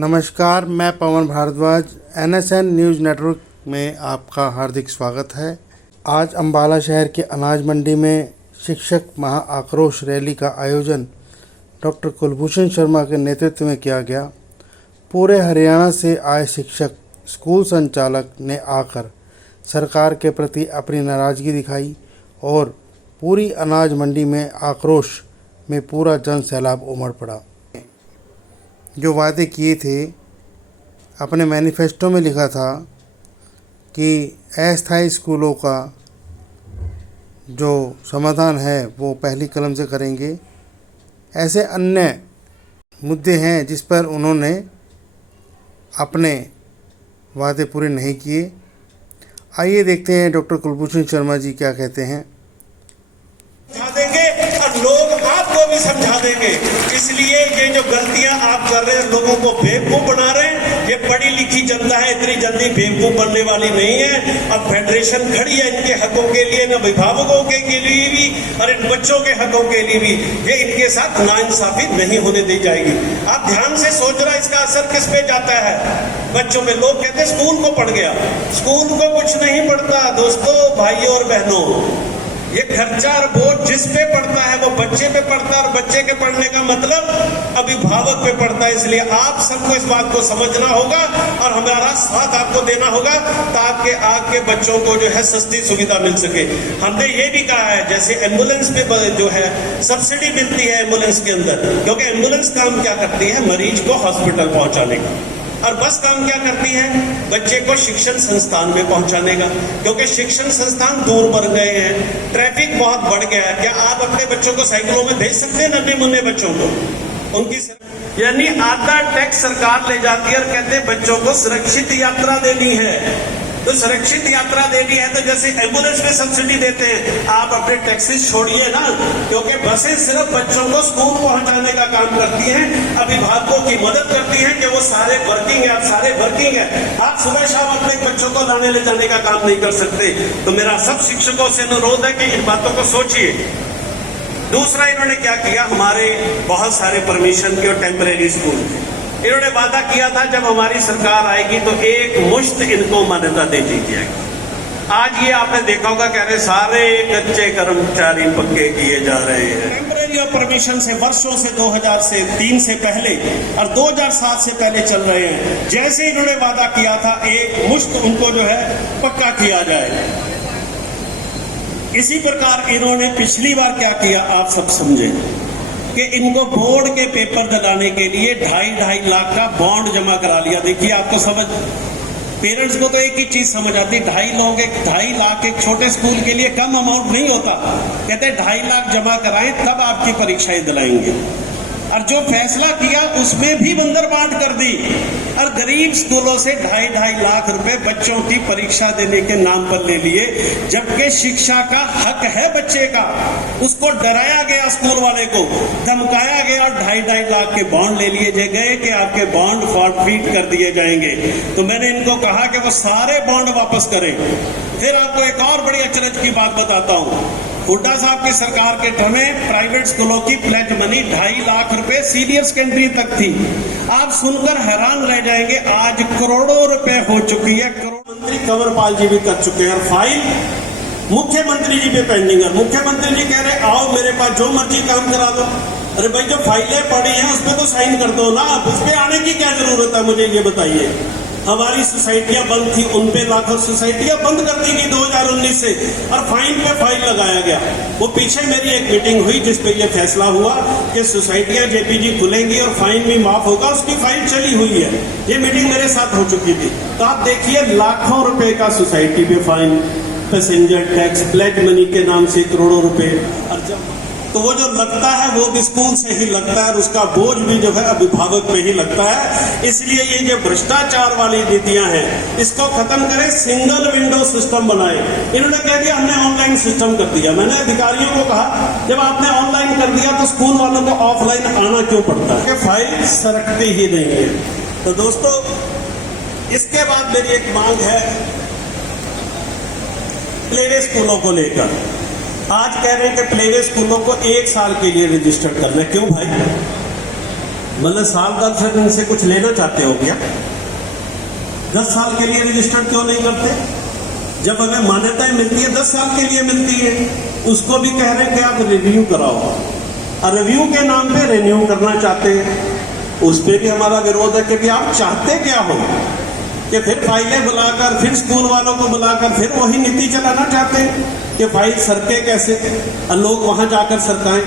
नमस्कार, मैं पवन Bhardwaj. NSN news network में आपका हार्दिक स्वागत है। आज अम्बाला शहर के अनाज मंडी में शिक्षक महा आक्रोश रैली का आयोजन डॉक्टर कुलभूषण शर्मा के नेतृत्व में किया गया। पूरे हरियाणा से आए शिक्षक, स्कूल संचालक ने आकर सरकार के प्रति अपनी नाराज़गी दिखाई और पूरी अनाज मंडी में आक्रोश में पूरा जन सैलाब उमड़ पड़ा। जो वादे किए थे, अपने मैनिफेस्टो में लिखा था कि अस्थायी स्कूलों का जो समाधान है वो पहली कलम से करेंगे। ऐसे अन्य मुद्दे हैं जिस पर उन्होंने अपने वादे पूरे नहीं किए। आइए देखते हैं डॉक्टर कुलभूषण शर्मा जी क्या कहते हैं। देंगे और लोग आपको भी समझा देंगे। इसलिए ये जो गलतियां आप कर रहे हैं, लोगों को बेवकूफ बना रहे हैं। ये पढ़ी लिखी जनता है, इतनी जल्दी बेवकूफ बनने वाली नहीं है। अब फेडरेशन खड़ी है इनके हकों के लिए, न अभिभावकों के लिए भी और इन बच्चों के हकों के लिए भी। ये इनके साथ नाइंसाफी नहीं होने दी जाएगी। आप ध्यान से सोच रहा, इसका असर किस पे जाता है? बच्चों में। लोग कहते हैं स्कूल को पढ़ गया, स्कूल को कुछ नहीं पढ़ता। दोस्तों, भाइयों और बहनों, ये खर्चा और बोझ जिस पे पड़ता है वो बच्चे पे पड़ता है, और बच्चे के पढ़ने का मतलब अभिभावक पे पड़ता है। इसलिए आप सबको इस बात को समझना होगा और हमारा साथ आपको देना होगा ताकि आपके बच्चों को जो है सस्ती सुविधा मिल सके। हमने ये भी कहा है, जैसे एम्बुलेंस पे जो है सब्सिडी मिलती है एम्बुलेंस के अंदर, क्योंकि एम्बुलेंस काम क्या करती है? मरीज को हॉस्पिटल पहुंचाने का। और बस काम क्या करती है? बच्चे को शिक्षण संस्थान में पहुंचाने का, क्योंकि शिक्षण संस्थान दूर बढ़ गए हैं, ट्रैफिक बहुत बढ़ गया है। क्या आप अपने बच्चों को साइकिलों में भेज सकते हैं? नन्हे मुन्ने बच्चों को उनकी यानी आधा टैक्स सरकार ले जाती है और कहते हैं बच्चों को सुरक्षित यात्रा देनी है। तो सुरक्षित यात्रा देनी है तो जैसे एम्बुलेंस में सब्सिडी देते हैं, आप अपने टैक्सेस छोड़िए ना, क्योंकि बसें सिर्फ बच्चों को स्कूल पहुंचाने का काम करती हैं, अभिभावकों की मदद करती हैं कि वो सारे वर्किंग है। आप सारे वर्किंग है, आप सुबह शाम अपने बच्चों को लाने ले जाने का काम नहीं कर सकते। तो मेरा सब शिक्षकों से अनुरोध है कि इन बातों को सोचिए। दूसरा, इन्होंने क्या किया? हमारे बहुत सारे परमिशन के और टेम्परेरी स्कूल, इन्होंने वादा किया था जब हमारी सरकार आएगी तो एक मुश्त इनको मान्यता दे दी जाएगी। आज ये आपने देखा होगा, कह रहे सारे कच्चे कर्मचारी पक्के किए जा रहे हैं। टेम्परेरी और परमिशन से वर्षों से 2003 से पहले और 2007 से पहले चल रहे हैं। जैसे इन्होंने वादा किया था एक मुश्त उनको जो है पक्का किया जाए। इसी प्रकार इन्होंने पिछली बार क्या किया आप सब समझे कि इनको बोर्ड के पेपर दिलाने के लिए 2.5 लाख का बॉन्ड जमा करा लिया। देखिए, आपको समझ, पेरेंट्स को तो एक ही चीज समझ आती, 2.5 लाख एक छोटे स्कूल के लिए कम अमाउंट नहीं होता। कहते 2.5 लाख जमा कराएं तब आपकी परीक्षाएं दिलाएंगे। और जो फैसला किया उसमें भी बंदर बांट कर दी और गरीब स्कूलों से 2.5 लाख रुपए बच्चों की परीक्षा देने के नाम पर ले लिए, जबकि शिक्षा का हक है बच्चे का। उसको डराया गया, स्कूल वाले को धमकाया गया और 2.5 लाख के बॉन्ड ले लिए गए कि आपके बॉन्ड फॉरफिट कर दिए जाएंगे। तो मैंने इनको कहा कि वो सारे बॉन्ड वापस करें। फिर आपको एक और बड़ी अचरज की बात बताता हूं। हुड्डा साहब की सरकार के समय प्राइवेट स्कूलों की प्लेज मनी 2.5 लाख रुपए सीनियर सेकेंडरी तक थी। आप सुनकर हैरान रह जाएंगे, आज करोड़ों रुपए हो चुकी है। मंत्री कंवरपाल जी भी कर चुके हैं और फाइल मुख्यमंत्री जी पे पेंडिंग है। मुख्यमंत्री जी कह रहे आओ मेरे पास जो मर्जी काम करा दो। अरे भाई, जो फाइलें पड़ी हैं उस पर तो साइन कर दो ना, उस पर आने की क्या जरूरत है? मुझे ये बताइए। हमारी सोसाइटियां बंद थी, उन पे लाखों सोसाइटियां बंद कर दी गई 2019 से और फाइन पे फाइन लगाया गया। वो पीछे मेरी एक मीटिंग हुई जिस पे ये फैसला हुआ कि सोसाइटियां जेपीजी खुलेंगी और फाइन भी माफ होगा, उसकी फाइल चली हुई है। ये मीटिंग मेरे साथ हो चुकी थी। तो आप देखिए, लाखों रुपए का सोसाइटी पे fine, passenger tax, pledge money के नाम से करोड़ों रुपए। और जब तो वो जो लगता है वो भी स्कूल से ही लगता है और उसका बोझ भी जो है अभिभावक पे ही लगता है। इसलिए ये जो भ्रष्टाचार वाली नीतियां हैं इसको खत्म करें, सिंगल विंडो सिस्टम बनाए। इन्होंने कह दिया हमने ऑनलाइन सिस्टम कर दिया। मैंने अधिकारियों को कहा जब आपने ऑनलाइन कर दिया तो स्कूल वालों को ऑफलाइन आना क्यों पड़ता है? कि फाइल सरकती ही नहीं है। तो दोस्तों, इसके बाद मेरी एक मांग है प्लेवे स्कूलों को लेकर। आज कह रहे हैं कि प्लेवे स्कूलों को 1 साल के लिए रजिस्टर्ड करना है। क्यों भाई? मतलब साल दर फिर इनसे कुछ लेना चाहते हो क्या? 10 साल के लिए रजिस्टर्ड क्यों नहीं करते? जब हमें मान्यताएं मिलती है 10 साल के लिए मिलती है, उसको भी कह रहे हैं कि आप रिव्यू कराओ, और रिव्यू के नाम पे रिन्यू करना चाहते हैं। उस पर भी हमारा विरोध है कि भी आप चाहते क्या हो, कि फिर फाइलें बुलाकर, फिर स्कूल वालों को बुलाकर फिर वही नीति चलाना चाहते हैं कि फाइल सरके कैसे और लोग वहां जाकर सरकाएं।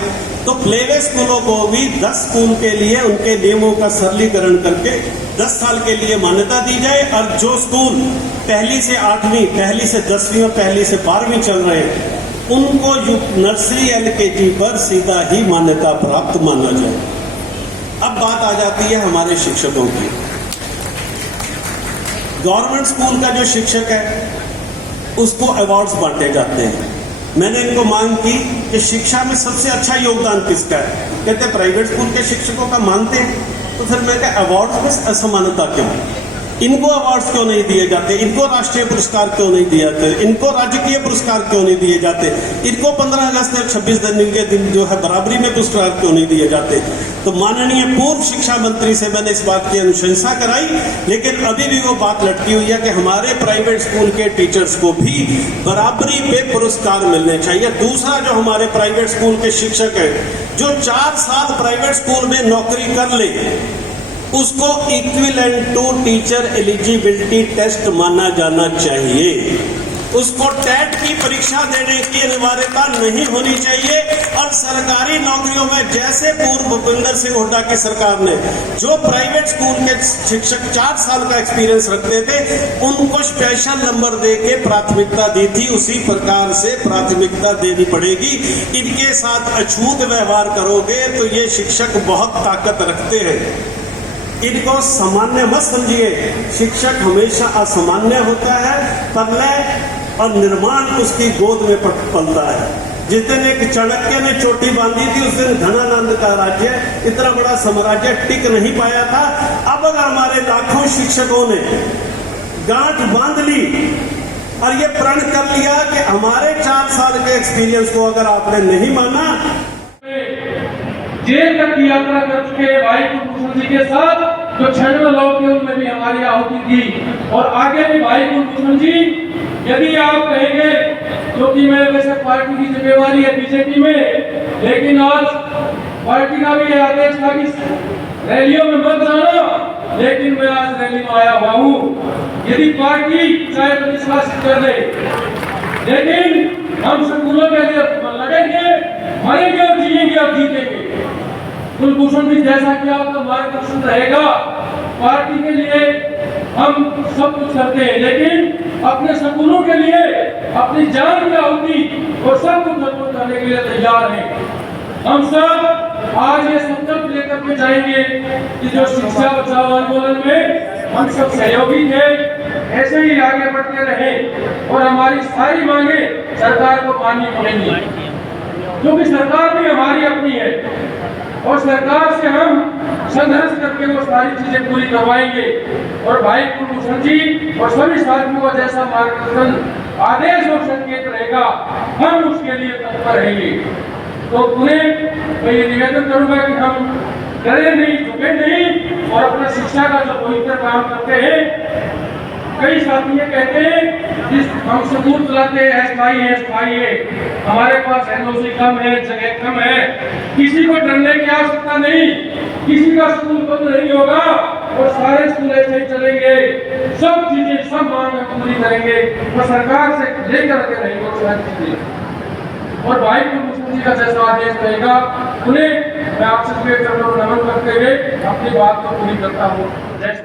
तो प्लेवे स्कूलों को भी 10 स्कूल के लिए उनके नियमों का सरलीकरण करके 10 साल के लिए मान्यता दी जाए, और जो स्कूल पहली से 8वीं, पहली से 10वीं और पहली से 12वीं चल रहे हैं उनको नर्सरी LKG पर सीधा ही मान्यता प्राप्त माना जाए। अब बात आ जाती है हमारे शिक्षकों की। गवर्नमेंट स्कूल का जो शिक्षक है उसको अवार्ड्स बांटे जाते हैं। मैंने इनको मांग की कि शिक्षा में सबसे अच्छा योगदान किसका है? कहते प्राइवेट स्कूल के शिक्षकों का मानते हैं। तो फिर मैं कहा अवार्ड्स में असमानता क्यों? इनको अवार्ड्स क्यों नहीं दिए जाते? इनको राष्ट्रीय पुरस्कार क्यों नहीं दिए जाते? इनको राजकीय पुरस्कार क्यों नहीं दिए जाते? इनको 15 अगस्त और 26 जनवरी के दिन जो है बराबरी में पुरस्कार क्यों नहीं दिए जाते? तो माननीय पूर्व शिक्षा मंत्री से मैंने इस बात की अनुशंसा कराई, लेकिन अभी भी वो बात लटकी हुई है कि हमारे प्राइवेट स्कूल के टीचर्स को भी बराबरी पे पुरस्कार मिलने चाहिए। दूसरा, जो हमारे प्राइवेट स्कूल के शिक्षक है जो 4 साल प्राइवेट स्कूल में नौकरी कर ले, उसको equivalent to teacher eligibility test माना जाना चाहिए। उसको टेट की परीक्षा देने की अनिवार्यता नहीं होनी चाहिए। और सरकारी नौकरियों में जैसे पूर्व भूपेंद्र सिंह हुड्डा की सरकार ने जो प्राइवेट स्कूल के शिक्षक 4 साल का एक्सपीरियंस रखते थे उनको स्पेशल नंबर दे के प्राथमिकता दी थी, उसी प्रकार से प्राथमिकता देनी पड़ेगी। इनके साथ अछूत व्यवहार करोगे तो ये शिक्षक बहुत ताकत रखते हैं। इनको सामान्य मत समझिए। शिक्षक हमेशा असामान्य होता है, प्रलय और निर्माण उसकी गोद में पलता है। जिस दिन एक चाणक्य ने चोटी बांधी थी उस दिन धनानंद का राज्य, इतना बड़ा साम्राज्य टिक नहीं पाया था। अब अगर हमारे लाखों शिक्षकों ने गांठ बांध ली और ये प्रण कर लिया कि हमारे 4 साल के एक्सपीरियंस को अगर आपने नहीं माना, जेल तक की यात्रा कर चुके भाई कुलभूषण जी के साथ जो 96 लोग थे उनमें भी हमारी आहुति थी। और आगे भी भाई कुलभूषण जी, यदि आप कहेंगे, क्योंकि मैं वैसे पार्टी की जिम्मेवारी है बीजेपी में, लेकिन आज पार्टी का भी आदेश था कि रैलियों में मत जाना, लेकिन मैं आज रैली में आया हुआ हूँ। यदि पार्टी चाहे तो निष्कासित कर दे, लेकिन हम स्कूलों के लिए लड़ेंगे, मरेंगे और जिएंगे और जीतेंगे। कुलभूषण जी, जैसा कि आपका मार्गदर्शन रहेगा, पार्टी के लिए हम सब कुछ करते हैं, लेकिन अपने सपनों के लिए अपनी जान की आहुति और सब कुछ अर्पण करने के लिए तैयार हैं। हम सब आज ये संकल्प लेकर के जाएंगे कि जो शिक्षा बचाओ आंदोलन में हम सब सहयोगी थे, ऐसे ही आगे बढ़ते रहे और हमारी सारी मांगे सरकार को माननी पड़ेंगी, क्योंकि सरकार भी हमारी अपनी है और सरकार से हम संघर्ष करके वो सारी चीजें पूरी करवाएंगे। और भाई कुलभूषण जी और सभी साथियों का जैसा मार्गदर्शन, आदेश और संकेत रहेगा, हम उसके लिए तत्पर रहेंगे। तो उन्हें मैं ये निवेदन करूंगा कि हम डरे नहीं, झुके नहीं और अपना शिक्षा का जो पवित्र काम करते हैं। कई साथी ये कहते हैं कि हम स्कूल चलाते हैं, स्थायी है, हमारे पास एनओसी कम है, जगह कम है। किसी को डरने की आवश्यकता नहीं, किसी का स्कूल बंद नहीं होगा और सारे स्कूल ऐसे ही चलेंगे। सब चीजें, सब मांग पूरी करेंगे और सरकार से लेकर के रहेंगे सारी चीजें। और भाई कुलभूषण जी का जैसा आदेश रहेगा, उन्हें मैं आपसे नमन करते हुए अपनी बात को पूरी करता हूँ। जय